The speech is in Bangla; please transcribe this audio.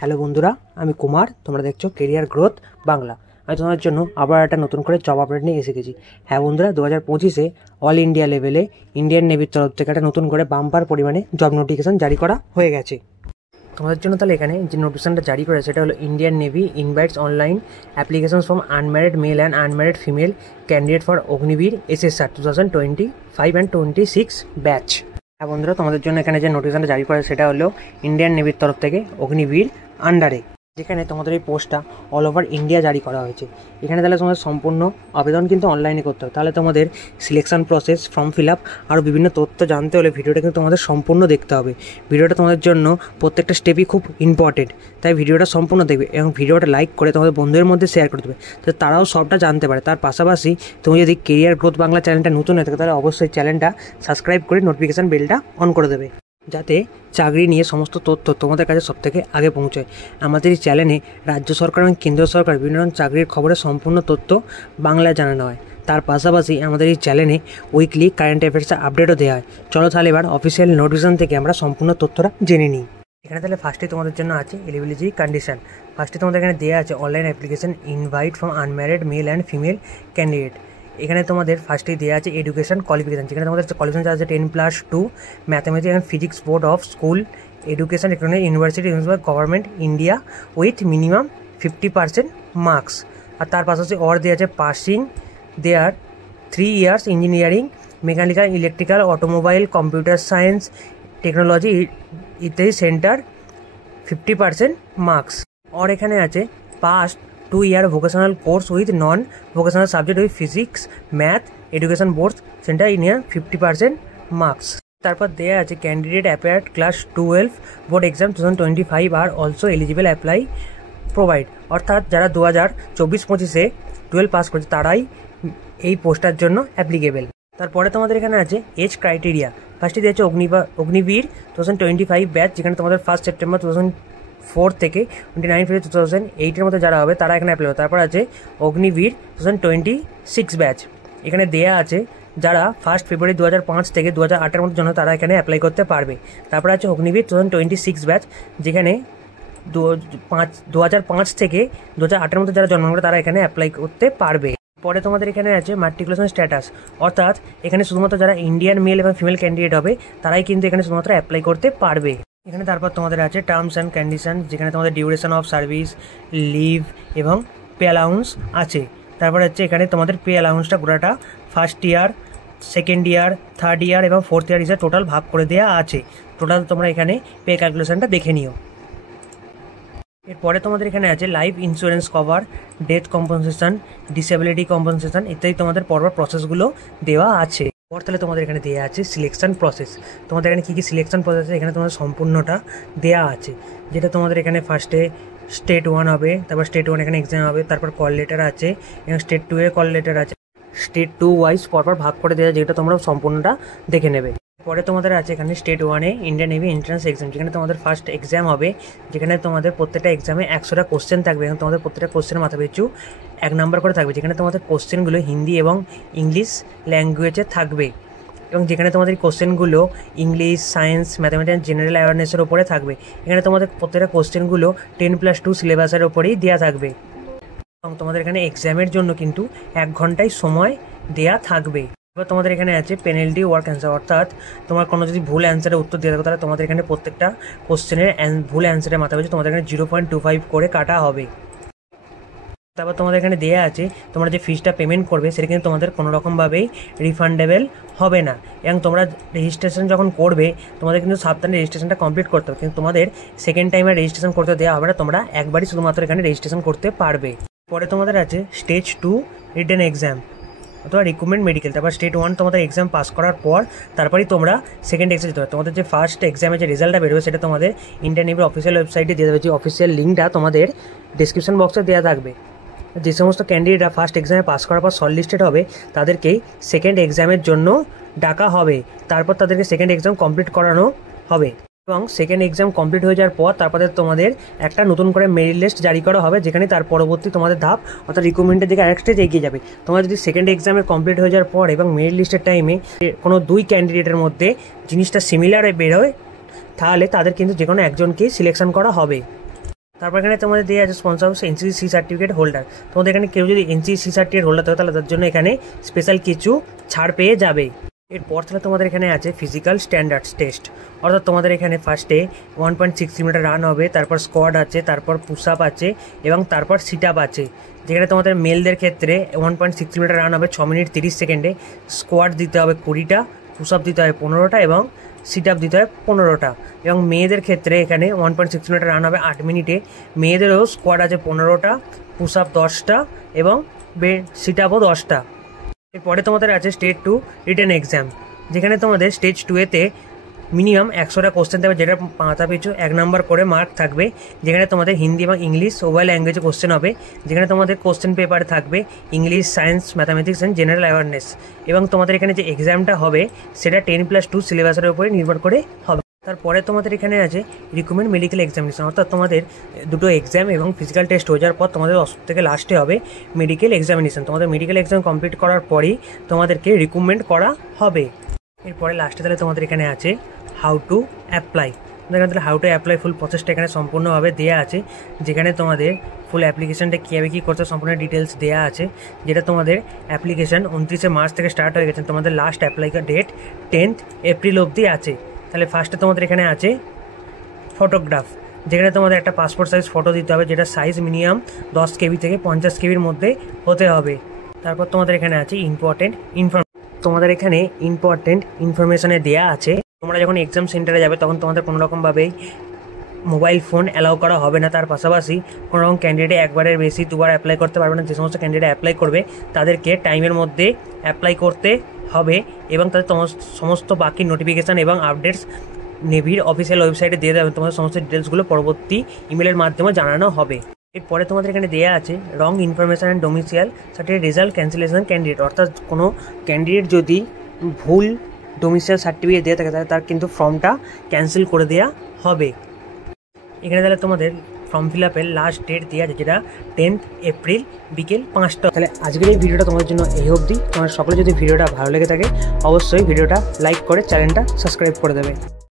হ্যালো বন্ধুরা, আমি কুমার। তোমরা দেখছো কেরিয়ার গ্রোথ বাংলা। আমি তোমাদের জন্য আবার একটা নতুন করে জব আপডেট নিয়ে এসে গেছি। হ্যাঁ বন্ধুরা, 2025-এ অল ইন্ডিয়া লেভেলে ইন্ডিয়ান নেভির তরফ থেকে একটা নতুন করে বাম্পার পরিমাণে জব নোটিফিকেশন জারি করা হয়ে গেছে তোমাদের জন্য। তাহলে এখানে যে নোটিফিকেশনটা জারি করে সেটা হলো Indian navy invites online applications from unmarried male and unmarried female candidate for Agniveer SSR 2025 and 26 batch. হ্যাঁ বন্ধুরা, তোমাদের জন্য এখানে যে নোটিফিকেশনটা জারি করে সেটা হলো ইন্ডিয়ান নেভির তরফ থেকে অগ্নিবীর আন্ডারে, যেখানে তোমাদের এই পোস্টটা অল ওভার ইন্ডিয়া জারি করা হয়েছে। এখানে তাহলে তোমাদের সম্পূর্ণ আবেদন কিন্তু অনলাইনে করতে হবে। তাহলে তোমাদের selection process, form fill up আরও বিভিন্ন তথ্য জানতে হলে ভিডিওটা কিন্তু তোমাদের সম্পূর্ণ দেখতে হবে। ভিডিওটা তোমাদের জন্য প্রত্যেকটা স্টেপই খুব ইম্পর্টেন্ট, তাই ভিডিওটা সম্পূর্ণ দেখবে এবং ভিডিওটা লাইক করে তোমাদের বন্ধুদের মধ্যে শেয়ার করে দেবে, যাতে তারাও সবটা জানতে পারে। তার পাশাপাশি তুমি যদি কেরিয়ার গ্রোথ বাংলা চ্যানেলটা নতুন হয়ে থাকে তাহলে অবশ্যই চ্যানেলটা সাবস্ক্রাইব করে নোটিফিকেশান বেলটা অন করে দেবে, যাতে চাকরি নিয়ে সমস্ত তথ্য তোমাদের কাছে সবথেকে আগে পৌঁছায়। আমাদের এই চ্যানেলে রাজ্য সরকার এবং কেন্দ্র সরকার বিভিন্ন রকম চাকরির খবরের সম্পূর্ণ তথ্য বাংলায় জানানো হয়। তার পাশাপাশি আমাদের এই চ্যানেলে উইকলি কারেন্ট অ্যাফেয়ার্সের আপডেটও দেওয়া হয়। চলো তাহলে এবার অফিসিয়াল নোটিফিকেশন থেকে আমরা সম্পূর্ণ তথ্যটা জেনে নিই। এখানে তাহলে ফার্স্টে তোমাদের জন্য আছে এলিজিবিলিটি কন্ডিশন। ফার্স্টে তোমাদের এখানে দেওয়া আছে online application invite from unmarried male and female candidate. এখানে তোমাদের ফার্স্টেই দেওয়া আছে এডুকেশন কোয়ালিফিকেশন, যেখানে তোমাদের কোয়ালিফিকেশন আছে 10+2 mathematics and physics board of school education economic university government India with minimum 50% marks. আর তার পাশাপাশি দেওয়া আছে passing their 3 years engineering mechanical electrical automobile computer science technology ইত্যাদি সেন্টার 50% মার্কস। এখানে আছে past 2 year vocational course with non-vocational subject with physics, math, education board center in 50% marks. তারপর দেয়া আছে candidate appeared class 12 board exam 2025 are also eligible apply provide. অর্থাৎ যারা 2024-25-এ 12 পাস করেছে তারাই এই পোস্টার জন্য অ্যাপ্লিকেবল। তারপরে তোমাদের এখানে আছে এজ ক্রাইটেরিয়া। ফার্স্টে দিয়েছে অগ্নিবীর 2025 ব্যাচ, যেখানে তোমাদের 1 সেপ্টেম্বর 2004 থেকে 29 ফেব্রুয়ারি 2008-এর মধ্যে যারা হবে তারা এখানে অ্যাপ্লাই হবে। তারপর আছে অগ্নিবীর 2026 ব্যাচ। এখানে দেয়া আছে যারা 1 ফেব্রুয়ারি 2005 থেকে 2008-এর মধ্যে জন্য তারা এখানে অ্যাপ্লাই করতে পারবে। তারপর আছে অগ্নিবীর 2026 ব্যাচ, যেখানে 2005 থেকে 2008-এর মধ্যে যারা জন্মগ্রহণ করে তারা এখানে অ্যাপ্লাই করতে পারবে। পরে তোমাদের এখানে আছে ম্যাট্রিকুলেশন স্ট্যাটাস, অর্থাৎ এখানে শুধুমাত্র যারা ইন্ডিয়ান মেল এবং ফিমেল ক্যান্ডিডেট হবে তারাই কিন্তু এখানে শুধুমাত্র অ্যাপ্লাই করতে পারবে। এখানে তারপর তোমাদের আছে টার্মস অ্যান্ড কন্ডিশন, যেখানে তোমাদের ডিউরেশন অফ সার্ভিস, লিভ এবং পে অ্যালাউন্স আছে। তারপর হচ্ছে এখানে তোমাদের পে অ্যালাউন্সটা গোটাটা first year, second year, third year এবং ফোর্থ ইয়ার হিসেবে টোটাল ভাগ করে দেওয়া আছে। টোটাল তোমরা এখানে পে ক্যালকুলেশনটা দেখে নিও। এরপরে তোমাদের এখানে আছে life insurance cover, death compensation, disability compensation ইত্যাদি তোমাদের পরপর প্রসেসগুলো দেওয়া আছে। তাহলে তোমাদের এখানে দেওয়া আছে সিলেকশন প্রসেস। তোমাদের এখানে কী কী সিলেকশন প্রসেস আছে এখানে তোমাদের সম্পূর্ণটা দেওয়া আছে, যেটা তোমাদের এখানে ফার্স্টে স্টেট 1 হবে, তারপর স্টেট 1 এখানে এক্সাম হবে, তারপর কল লেটার আছে এবং স্টেট 2 এর কল লেটার আছে। স্টেট 2 ওয়াইজ পরপর ভাগ করে দেওয়া, যেটা তোমরা সম্পূর্ণটা দেখে নেবে। পরে তোমাদের আছে এখানে স্টেট 1-এ ইন্ডিয়ান নেভি এন্ট্রান্স এক্সাম, যেখানে তোমাদের ফার্স্ট এক্সাম হবে, যেখানে তোমাদের প্রত্যেকটা এক্সামে 100টা কোশ্চেন থাকবে এবং তোমাদের প্রত্যেকটা কোশ্চেনের মাথা পিছু 1 নাম্বার করে থাকবে, যেখানে তোমাদের কোশ্চেনগুলো হিন্দি এবং ইংলিশ ল্যাঙ্গুয়েজে থাকবে এবং যেখানে তোমাদের কোশ্চেনগুলো ইংলিশ, সায়েন্স, ম্যাথামেটিক্স, জেনারেল অ্যাওয়ারনেসের ওপরে থাকবে। এখানে তোমাদের প্রত্যেকটা কোশ্চেনগুলো 10+2 সিলেবাসের ওপরেই দেওয়া থাকবে এবং তোমাদের এখানে এক্সামের জন্য কিন্তু 1 ঘন্টায় সময় দেওয়া থাকবে। এবার তোমাদের এখানে আছে পেনাল্টি ওয়ার্ক অ্যান্সার, অর্থাৎ তোমার কোনো যদি ভুল অ্যান্সারের উত্তর দিয়ে থাকো তাহলে তোমাদের এখানে প্রত্যেকটা কোশ্চেনের ভুল অ্যান্সারের মাথা পিছু তোমাদের এখানে 0.25 করে কাটা হবে। তারপর তোমাদের এখানে দেওয়া আছে তোমরা যে ফিসটা পেমেন্ট করবে সেটা কিন্তু তোমাদের কোনো রকমভাবেই রিফান্ডেবল হবে না এবং তোমরা রেজিস্ট্রেশন যখন করবে তোমাদের কিন্তু সাবধানে রেজিস্ট্রেশনটা কমপ্লিট করতে হবে, কিন্তু তোমাদের সেকেন্ড টাইমে রেজিস্ট্রেশন করতে দেওয়া হবে না, তোমরা একবারই শুধুমাত্র এখানে রেজিস্ট্রেশন করতে পারবে। পরে তোমাদের আছে স্টেজ 2 রিটেন এক্সাম অথবা রিক্রুটমেন্ট মেডিকেল। তারপর স্টেট 1 তোমাদের এক্সাম পাস করার পর তারপরেই তোমরা সেকেন্ড এক্সাম দিতে হবে। তোমাদের যে ফার্স্ট এক্সামে যে রেজাল্টটা বেরোবে সেটা তোমাদের ইন্ডিয়ান নেভির অফিসিয়াল ওয়েবসাইটে দিয়ে দেবে, যে অফিসিয়াল লিঙ্কটা তোমাদের ডিসক্রিপশন বক্সে দেওয়া থাকবে। যে সমস্ত ক্যান্ডিডেটরা ফার্স্ট এক্সামে পাস করার পর শর্ট লিস্টেড হবে তাদেরকেই সেকেন্ড এক্সামের জন্য ডাকা হবে, তারপর তাদেরকে সেকেন্ড এক্সাম কমপ্লিট করানো হবে এবং সেকেন্ড এক্সাম কমপ্লিট হয়ে যাওয়ার পর তারপরে তোমাদের একটা নতুন করে মেরিট লিস্ট জারি করা হবে, যেখানে তার পরবর্তী তোমাদের ধাপ অর্থাৎ রিক্রুটমেন্টের দিকে আরেক স্টেজ এগিয়ে যাবে। তোমরা যদি সেকেন্ড এক্সামে কমপ্লিট হয়ে যাওয়ার পর এবং মেরিট লিস্টের টাইমে কোনো 2 ক্যান্ডিডেটের মধ্যে জিনিসটা সিমিলার বের হয় তাহলে তাদের কিন্তু যে কোনো একজনকেই সিলেকশন করা হবে। তারপর এখানে তোমাদের দিয়ে আছে স্পন্সর হচ্ছে এনসিসি সার্টিফিকেট হোল্ডার। তোমাদের এখানে কেউ যদি এনসিসি সার্টিফিকেট হোল্ডার থাকে তাহলে তার জন্য এখানে স্পেশাল কিছু ছাড় পেয়ে যাবে। এরপর তাহলে তোমাদের এখানে আছে ফিজিক্যাল স্ট্যান্ডার্ডস টেস্ট, অর্থাৎ তোমাদের এখানে ফার্স্টে 1.6 কিলোমিটার রান হবে, তারপর স্কোয়াড আছে, তারপর পুশ আপ আছে এবং তারপর সিট আপ আছে। যেখানে তোমাদের মেলদের ক্ষেত্রে 1.6 কিলোমিটার রান হবে 6 মিনিট 30 সেকেন্ডে, স্কোয়াড দিতে হবে 20টা, পুশ আপ দিতে হবে 15টা এবং সিট আপ দিতে হয় 15টা। এবং মেয়েদের ক্ষেত্রে এখানে 1.6 কিলোমিটার রান হবে 8 মিনিটে, মেয়েদেরও স্কোয়াড আছে 15টা, পুশ আপ 10টা এবং সিট আপও 10টা। এরপরে তোমাদের আছে স্টেজ 2 রিটেন এক্সাম, যেখানে তোমাদের স্টেজ 2-এতে মিনিমাম 100টা কোশ্চেন থাকবে, যেটা মাথা পিছু 1 নাম্বার করে মার্ক থাকবে। যেখানে তোমাদের হিন্দি এবং ইংলিশ উভয় ল্যাঙ্গুয়েজে কোশ্চেন হবে, যেখানে তোমাদের কোশ্চেন পেপারে থাকবে English, science, mathematics and general awareness. এবং তোমাদের এখানে যে এক্সামটা হবে সেটা 10+2 সিলেবাসের উপরে নির্ভর করে হবে। তারপরে তোমাদের এখানে আছে রিকমেন্ড মেডিকেল এক্সামিনেশন, অর্থাৎ তোমাদের দুটো এক্সাম এবং ফিজিক্যাল টেস্ট হয়ে যাওয়ার পর তোমাদের থেকে লাস্টে হবে মেডিকেল এক্সামিনেশন। তোমাদের মেডিকেল এক্সাম কমপ্লিট করার পরেই তোমাদেরকে রিকমেন্ড করা হবে। এরপরে লাস্টে তাহলে তোমাদের এখানে আছে হাউ টু অ্যাপ্লাই। তোমাদের হাউ টু অ্যাপ্লাই ফুল প্রসেসটা এখানে সম্পূর্ণভাবে দেওয়া আছে, যেখানে তোমাদের ফুল অ্যাপ্লিকেশনটা কীভাবে কী করতে সম্পূর্ণ ডিটেলস দেওয়া আছে। যেটা তোমাদের অ্যাপ্লিকেশন 29শে মার্চ থেকে স্টার্ট হয়ে গেছে, তোমাদের লাস্ট অ্যাপ্লাই ডেট 10 এপ্রিল অবধি আছে। তাহলে ফার্স্টে তোমাদের এখানে আছে ফটোগ্রাফ, যেখানে তোমাদের একটা পাসপোর্ট সাইজ ফটো দিতে হবে, যেটা সাইজ মিনিমাম 10 KB থেকে 50 KBর মধ্যে হতে হবে। তারপর তোমাদের এখানে আছে তোমাদের এখানে ইম্পর্টেন্ট ইনফরমেশনে দেওয়া আছে। তোমরা যখন এক্সাম সেন্টারে যাবে তখন তোমাদের কোনোরকমভাবেই মোবাইল ফোন অ্যালাউ করা হবে না। তার পাশাপাশি কোনো রকম ক্যান্ডিডেট একবারের বেশি দুবার অ্যাপ্লাই করতে পারবে না। যে সমস্ত ক্যান্ডিডেট অ্যাপ্লাই করবে তাদেরকে টাইমের মধ্যে অ্যাপ্লাই করতে হবে এবং তাদের সমস্ত বাকি নোটিফিকেশান এবং আপডেটস নেভির অফিসিয়াল ওয়েবসাইটে দিয়ে দেবে। তোমাদের সমস্ত ডিটেলসগুলো পরবর্তী ইমেলের মাধ্যমে জানানো হবে। এরপরে তোমাদের এখানে দেওয়া আছে wrong information and domicile certificate result cancellation candidate, অর্থাৎ কোনো ক্যান্ডিডেট যদি ভুল ডোমিসাইল সার্টিফিকেট দিয়ে থাকে তাহলে তার কিন্তু ফর্মটা ক্যান্সেল করে দেওয়া হবে। এখানে তাহলে তোমাদের ফর্ম ফিল আপের লাস্ট ডেট দেওয়া আছে, যেটা 10 এপ্রিল বিকেল 5টা। তাহলে আজকের এই ভিডিওটা তোমাদের জন্য এই অবধি। তোমার সকলে যদি ভিডিওটা ভালো লেগে থাকে অবশ্যই ভিডিওটা লাইক করে চ্যানেলটা সাবস্ক্রাইব করে দেবে।